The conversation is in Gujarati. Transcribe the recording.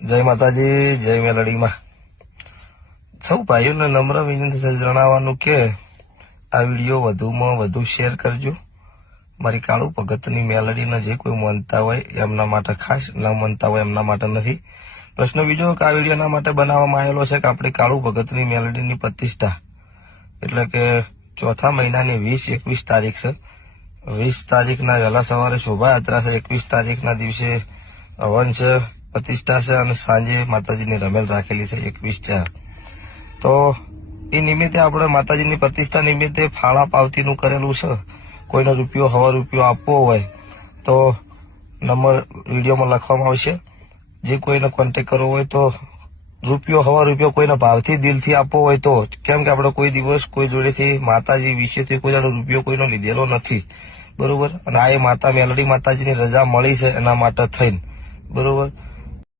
જય માતાજી, જય મેલડીમાં. સૌ ભાઈઓને નમ્ર વિનંતી છે જણાવવાનું કે આ વિડીયો વધુમાં વધુ શેર કરજો. મારી કાળુ ભગતની મેલડીને જે કોઈ માનતા હોય એમના માટે ખાસ, ના માનતા હોય એમના માટે નથી. પ્રશ્ન બીજો કે આ વિડીયોના માટે બનાવવામાં આવેલો છે કે આપણી કાળુ ભગતની મેલડીની પ્રતિષ્ઠા એટલે કે ચોથા મહિનાની 20-21 તારીખ છે. 20 તારીખના વહેલા સવારે શોભાયાત્રા છે. 21 તારીખના દિવસે હવન છે, પ્રતિષ્ઠા છે અને સાંજે માતાજીની રમેલ રાખેલી છે 21 તો એ નિમિત્તે આપણે માતાજીની પ્રતિષ્ઠા નિમિત્તે ફાળા પાવતીનું કરેલું છે. કોઈનો રૂપિયો 100 રૂપિયો આપવો હોય તો નંબર વિડીયોમાં લખવામાં આવશે. જે કોઈને કોન્ટેક્ટ કરવો હોય તો રૂપિયો 100 રૂપિયો કોઈને ભાવથી દિલથી આપવો હોય તો, કેમ કે આપણે કોઈ દિવસ કોઈ જોડેથી માતાજી વિશેથી કોઈ રૂપિયો કોઈનો લીધેલો નથી, બરોબર. અને આ એ માતા મેલડી માતાજીની રજા મળી છે એના માટે થઈને, બરોબર.